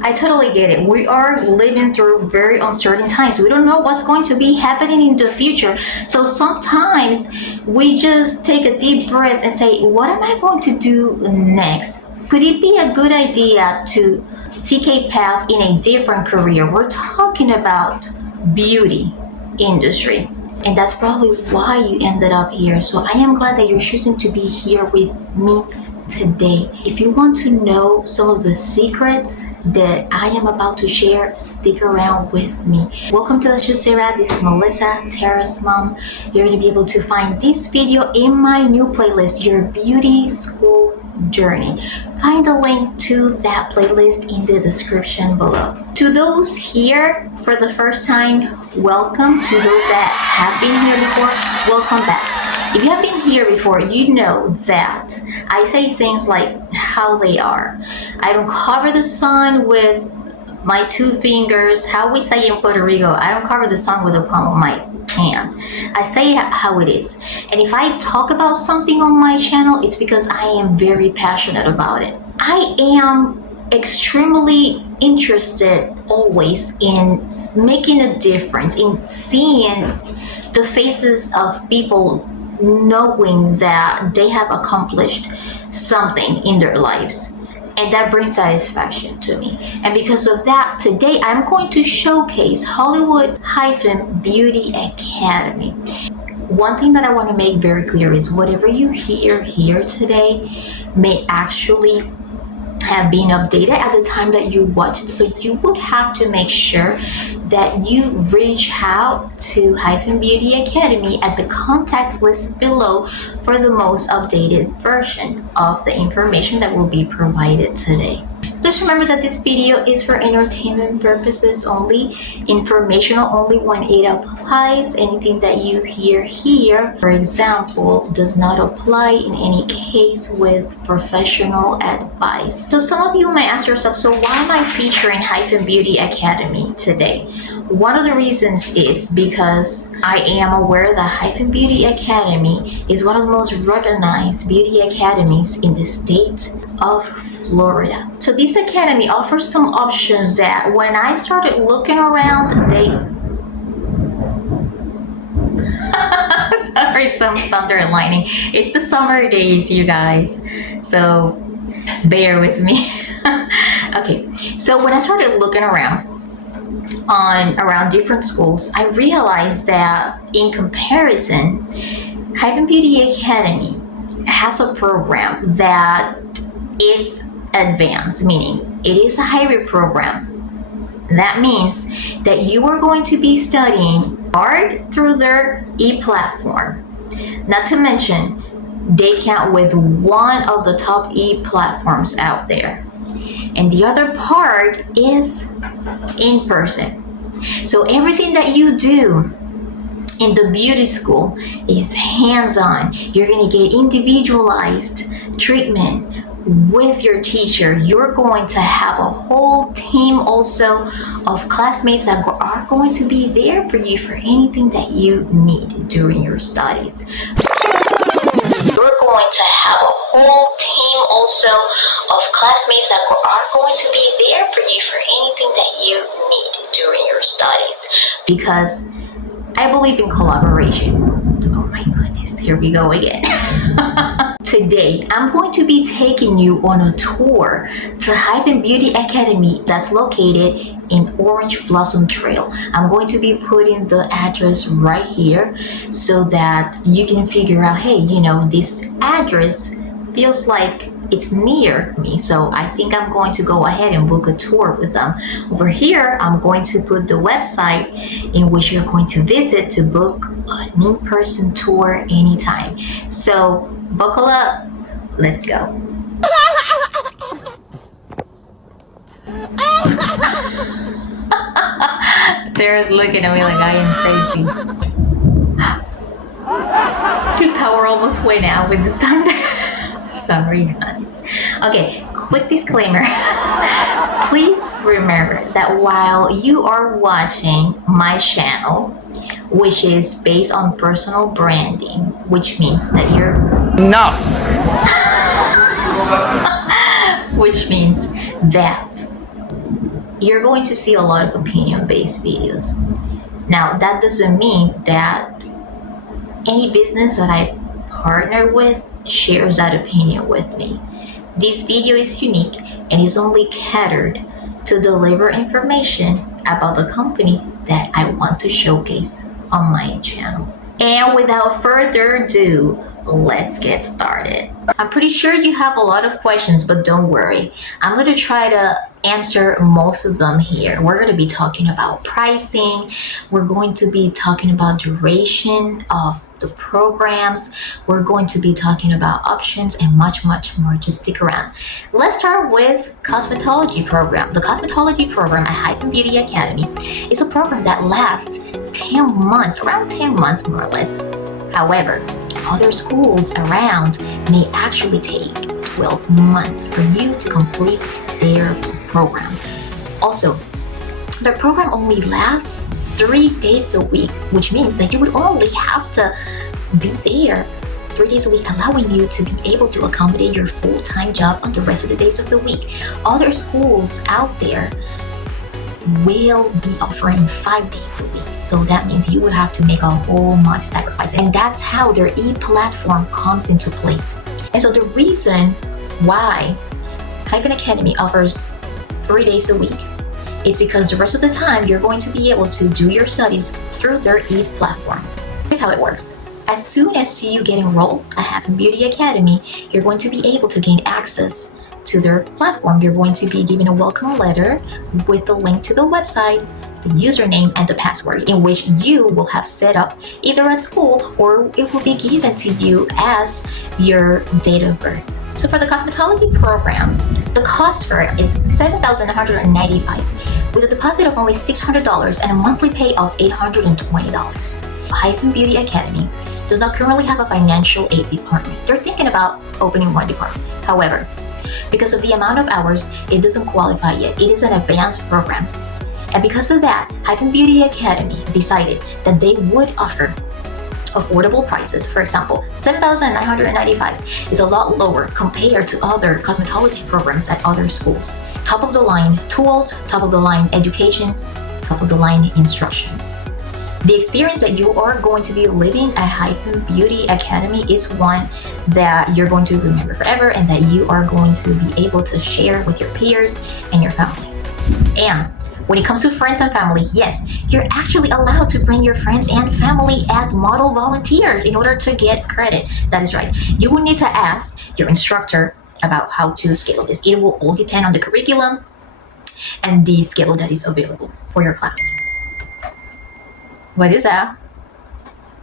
I totally get it. We are living through very uncertain times. We don't know what's going to be happening in the future. So sometimes we just take a deep breath and say, what am I going to do next? Could it be a good idea to seek a path in a different career? We're talking about beauty industry. And that's probably why you ended up here. So I am glad that you're choosing to be here with me today. If you want to know some of the secrets that I am about to share, stick around with me. Welcome to Let's Just Sarah. This is Melissa, Tara's mom. You're going to be able to find this video in my new playlist, Your Beauty School Journey. Find the link to that playlist in the description below. To those here for the first time, welcome. To those that have been here before, welcome back. If you have been here before, you know that I say things like how they are. I don't cover the sun with my two fingers. How we say in Puerto Rico, I don't cover the sun with the palm of my hand. I say how it is. And if I talk about something on my channel, it's because I am very passionate about it. I am extremely interested always in making a difference, in seeing the faces of people, knowing that they have accomplished something in their lives, and that brings satisfaction to me. And because of that, today I'm going to showcase Hollywood Hyphen Beauty Academy. One thing that I want to make very clear is whatever you hear here today may actually have been updated at the time that you watch it. So you would have to make sure that you reach out to Hyphen Beauty Academy at the contacts list below for the most updated version of the information that will be provided today. Just remember that this video is for entertainment purposes only, informational only when it applies. Anything that you hear here, for example, does not apply in any case with professional advice. So some of you might ask yourself, so why am I featuring Hyphen Beauty Academy today? One of the reasons is because I am aware that Hyphen Beauty Academy is one of the most recognized beauty academies in the state of Florida. So this academy offers some options that when I started looking around, sorry, some thunder and lightning. It's the summer days, you guys. So bear with me. Okay, so when I started looking around different schools, I realized that in comparison, Hyphen Beauty Academy has a program that is advanced, meaning it is a hybrid program. That means that you are going to be studying hard through their e-platform. Not to mention, they count with one of the top e-platforms out there. And the other part is in person. So everything that you do in the beauty school is hands-on. You're going to get individualized treatment with your teacher. You're going to have a whole team also of classmates that are going to be there for you for anything that you need during your studies. You're going to have a whole team also of classmates that are going to be there for you for anything that you need during your studies, because I believe in collaboration. Oh my goodness, here we go again. Today, I'm going to be taking you on a tour to Hyphen Beauty Academy that's located in Orange Blossom Trail. I'm going to be putting the address right here so that you can figure out, hey, you know, this address feels like it's near me. So I think I'm going to go ahead and book a tour with them. Over here, I'm going to put the website in which you're going to visit to book an in-person tour anytime. So buckle up, let's go. Sarah's looking at me like I am crazy. The power almost went out with the thunder. Sorry guys. Okay, quick disclaimer. Please remember that while you are watching my channel, which is based on personal branding, which means that you're enough. Which means that you're going to see a lot of opinion-based videos. Now, that doesn't mean that any business that I partner with shares that opinion with me. This video is unique and is only catered to deliver information about the company that I want to showcase on my channel. And without further ado, let's get started. I'm pretty sure you have a lot of questions, but don't worry. I'm going to try to answer most of them here. We're going to be talking about pricing. We're going to be talking about duration of the programs. We're going to be talking about options and much more. Just stick around. Let's start with cosmetology program. The cosmetology program at Hyphen Beauty Academy is a program that lasts 10 months, around 10 months more or less. However, other schools around may actually take 12 months for you to complete their program. Also, their program only lasts 3 days a week, which means that you would only have to be there 3 days a week, allowing you to be able to accommodate your full-time job on the rest of the days of the week. Other schools out there will be offering 5 days a week. So that means you would have to make a whole much sacrifice. And that's how their e-platform comes into place. And so the reason why Hyphen Academy offers 3 days a week is because the rest of the time you're going to be able to do your studies through their e-platform. Here's how it works. As soon as you get enrolled at Hyphen Beauty Academy, you're going to be able to gain access to their platform. You're going to be given a welcome letter with the link to the website, the username, and the password, in which you will have set up either at school or it will be given to you as your date of birth. So for the cosmetology program, the cost for it is $7,195 with a deposit of only $600 and a monthly pay of $820. Hyphen Beauty Academy does not currently have a financial aid department. They're thinking about opening one department. However, because of the amount of hours, it doesn't qualify yet. It is an advanced program. And because of that, Hyphen Beauty Academy decided that they would offer affordable prices. For example, $7,995 is a lot lower compared to other cosmetology programs at other schools. Top of the line tools, top of the line education, top of the line instruction. The experience that you are going to be living at Hyphen Beauty Academy is one that you're going to remember forever and that you are going to be able to share with your peers and your family. And when it comes to friends and family, yes, you're actually allowed to bring your friends and family as model volunteers in order to get credit. That is right. You will need to ask your instructor about how to schedule this. It will all depend on the curriculum and the schedule that is available for your class. What is that?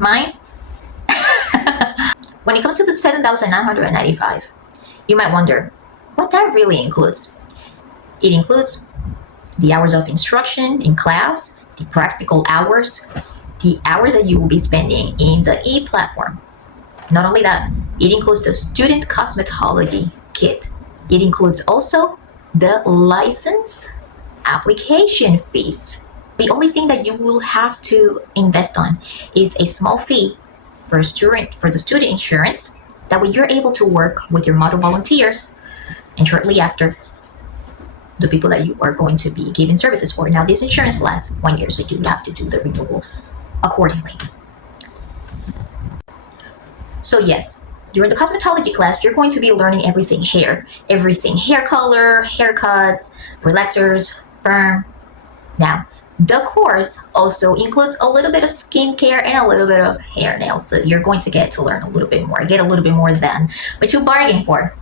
Mine? When it comes to the $7,995, you might wonder what that really includes. It includes the hours of instruction in class, the practical hours, the hours that you will be spending in the e-platform. Not only that, it includes the student cosmetology kit. It includes also the license application fees. The only thing that you will have to invest on is a small fee for the student insurance. That way you're able to work with your model volunteers and shortly after the people that you are going to be giving services for. Now this insurance lasts 1 year, so you have to do the renewal accordingly. So yes, during the cosmetology class, you're going to be learning everything hair color, haircuts, relaxers, perm. Now, the course also includes a little bit of skincare and a little bit of hair nails. So you're going to get to learn a little bit more, get a little bit more than what you bargained for.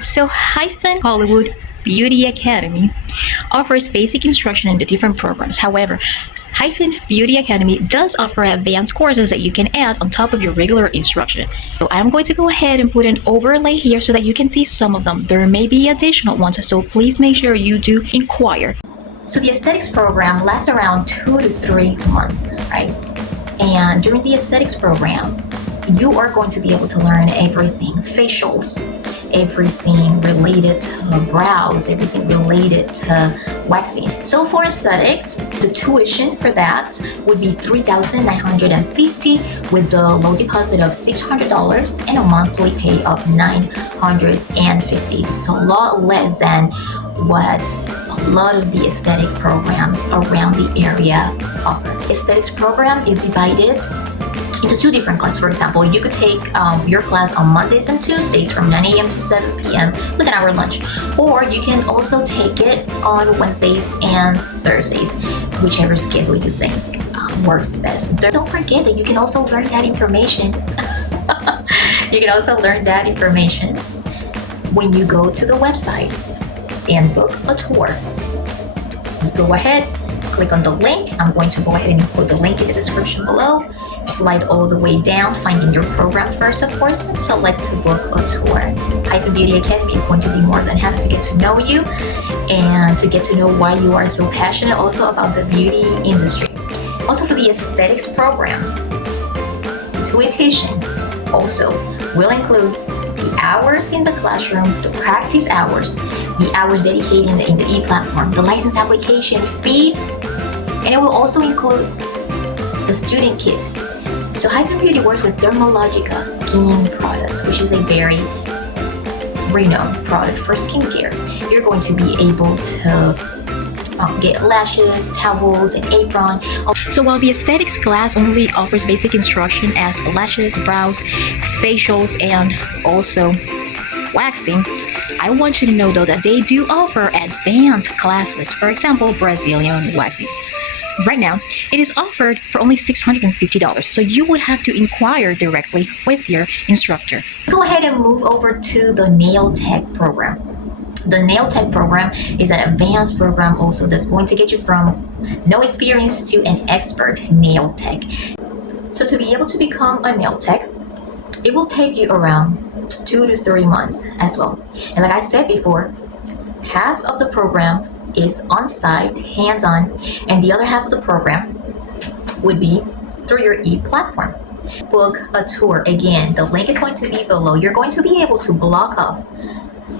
So Hyphen Hollywood Beauty Academy offers basic instruction in the different programs. However, Hyphen Beauty Academy does offer advanced courses that you can add on top of your regular instruction. So I'm going to go ahead and put an overlay here so that you can see some of them. There may be additional ones, so please make sure you do inquire. So the aesthetics program lasts around 2 to 3 months, right? And during the aesthetics program, you are going to be able to learn everything, facials, everything related to brows, everything related to waxing. So for aesthetics, the tuition for that would be $3,950 with the low deposit of $600 and a monthly pay of $950. So a lot less than what lot of the aesthetic programs around the area offer. Aesthetics program is divided into 2 different classes. For example, you could take your class on Mondays and Tuesdays from 9 a.m. to 7 p.m. with an hour lunch. Or you can also take it on Wednesdays and Thursdays, whichever schedule you think works best. Don't forget that you can also learn that information. You can also learn that information when you go to the website and book a tour. You go ahead, click on the link. I'm going to go ahead and include the link in the description below. Slide all the way down, finding your program first, of course, and select to book a tour. Hyphen Beauty Academy is going to be more than happy to get to know you and to get to know why you are so passionate also about the beauty industry. Also for the aesthetics program, tuition also will include the hours in the classroom, the practice hours, the hours dedicated in the e-platform, the license application fees, and it will also include the student kit. So Hyphen Beauty works with Dermalogica skin products, which is a very renowned product for skincare. You're going to be able to get lashes, towels, an apron. So while the aesthetics class only offers basic instruction as lashes, brows, facials, and also waxing, I want you to know though that they do offer advanced classes. For example, Brazilian waxing. Right now, it is offered for only $650, so you would have to inquire directly with your instructor. Go ahead and move over to the Nail Tech program. The Nail Tech program is an advanced program also that's going to get you from no experience to an expert nail tech. So to be able to become a nail tech, it will take you around 2 to 3 months as well. And like I said before, half of the program is on-site, hands-on, and the other half of the program would be through your e-platform. Book a tour. Again, the link is going to be below. You're going to be able to block off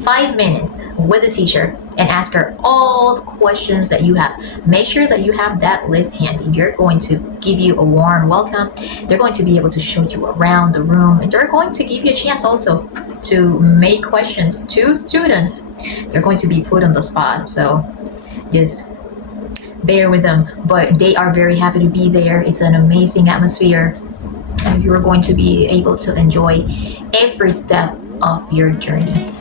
5 minutes with the teacher and ask her all the questions that you have. Make sure that you have that list handy. They're going to give you a warm welcome. They're going to be able to show you around the room, and they're going to give you a chance also to make questions to students. They're going to be put on the spot, so just bear with them, but they are very happy to be there. It's an amazing atmosphere, and you're going to be able to enjoy every step of your journey.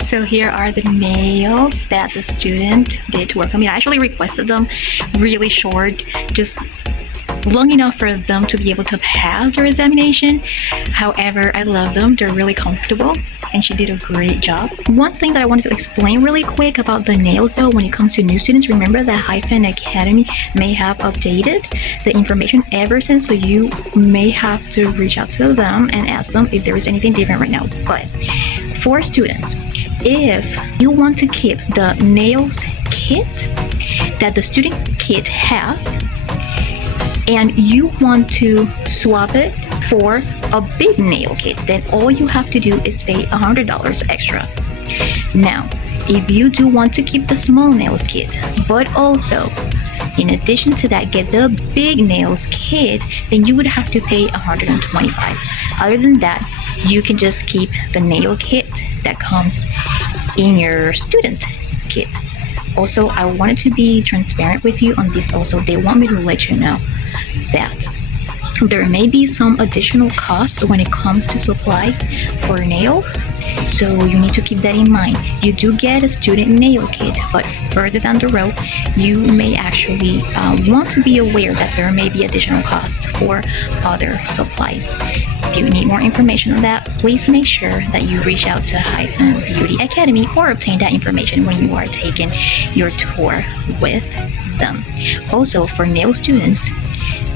So here are the nails that the student did to work on me. I actually requested them really short, just long enough for them to be able to pass their examination. However, I love them. They're really comfortable, and she did a great job. One thing that I wanted to explain really quick about the nails though, when it comes to new students, remember that Hyphen Academy may have updated the information ever since, so you may have to reach out to them and ask them if there is anything different right now. But for students, if you want to keep the nails kit that the student kit has, and you want to swap it for a big nail kit, then all you have to do is pay $100 extra. Now, if you do want to keep the small nails kit, but also in addition to that get the big nails kit, then you would have to pay $125. Other than that, you can just keep the nail kit that comes in your student kit. Also, I wanted to be transparent with you on this. Also, they want me to let you know that there may be some additional costs when it comes to supplies for nails, so you need to keep that in mind. You do get a student nail kit, but further down the road, you may actually want to be aware that there may be additional costs for other supplies. If you need more information on that, please make sure that you reach out to Hyphen Beauty Academy or obtain that information when you are taking your tour with them. Also, for nail students,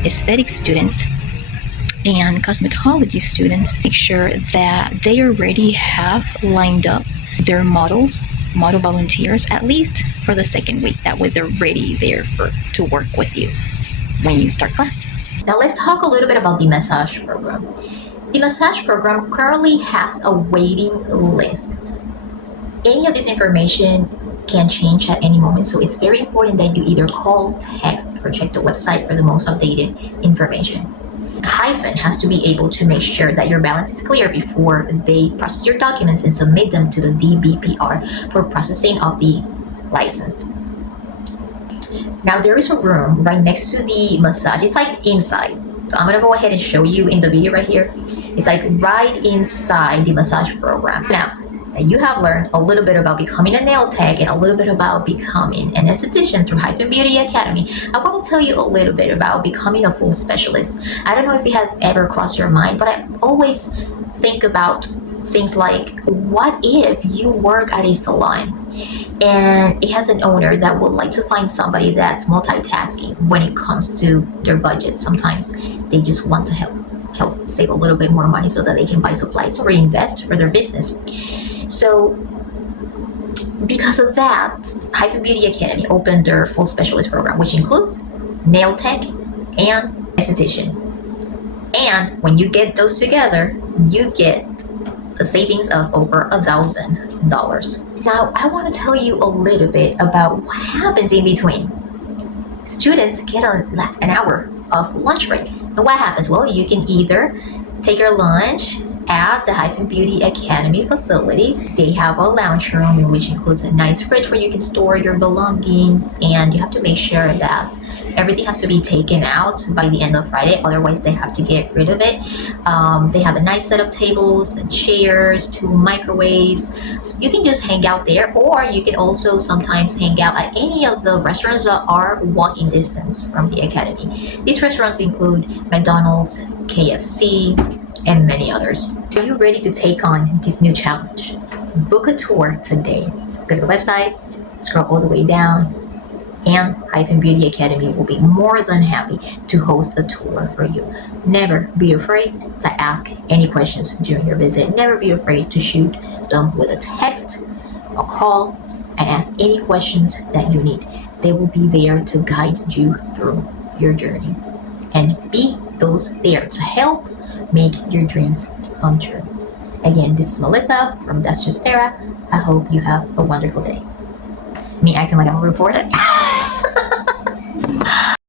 aesthetic students, and cosmetology students, make sure that they already have lined up their model volunteers, at least for the second week. That way they're ready there to work with you when you start class. Now let's talk a little bit about the massage program. The massage program currently has a waiting list. Any of this information can change at any moment, so it's very important that you either call, text, or check the website for the most updated information. Hyphen has to be able to make sure that your balance is clear before they process your documents and submit them to the DBPR for processing of the license. Now there is a room right next to the massage. It's like inside. So I'm gonna go ahead and show you in the video right here. It's like right inside the massage program. Now that you have learned a little bit about becoming a nail tech and a little bit about becoming an esthetician through Hyphen Beauty Academy, I want to tell you a little bit about becoming a full specialist. I don't know if it has ever crossed your mind, but I always think about things like, what if you work at a salon and it has an owner that would like to find somebody that's multitasking when it comes to their budget? Sometimes they just want to help save a little bit more money so that they can buy supplies to reinvest for their business. So because of that, Hyphen Beauty Academy opened their full specialist program, which includes nail tech and esthetician. And when you get those together, you get a savings of over $1,000. Now, I want to tell you a little bit about what happens in between. Students get an hour of lunch break. And what happens? Well, you can either take your lunch at the Hyphen Beauty Academy facilities. They have a lounge room, which includes a nice fridge where you can store your belongings, and you have to make sure that everything has to be taken out by the end of Friday, otherwise they have to get rid of it. They have a nice set of tables and chairs, 2 microwaves. So you can just hang out there, or you can also sometimes hang out at any of the restaurants that are walking distance from the academy. These restaurants include McDonald's, KFC, and many others. Are you ready to take on this new challenge? Book a tour today. Go to the website, scroll all the way down, and Hyphen Beauty Academy will be more than happy to host a tour for you. Never be afraid to ask any questions during your visit. Never be afraid to shoot them with a text or call and ask any questions that you need. They will be there to guide you through your journey and be those there to help make your dreams come true. Again, this is Melissa from That's Just Sarah. I hope you have a wonderful day. Me acting like I'm a reporter.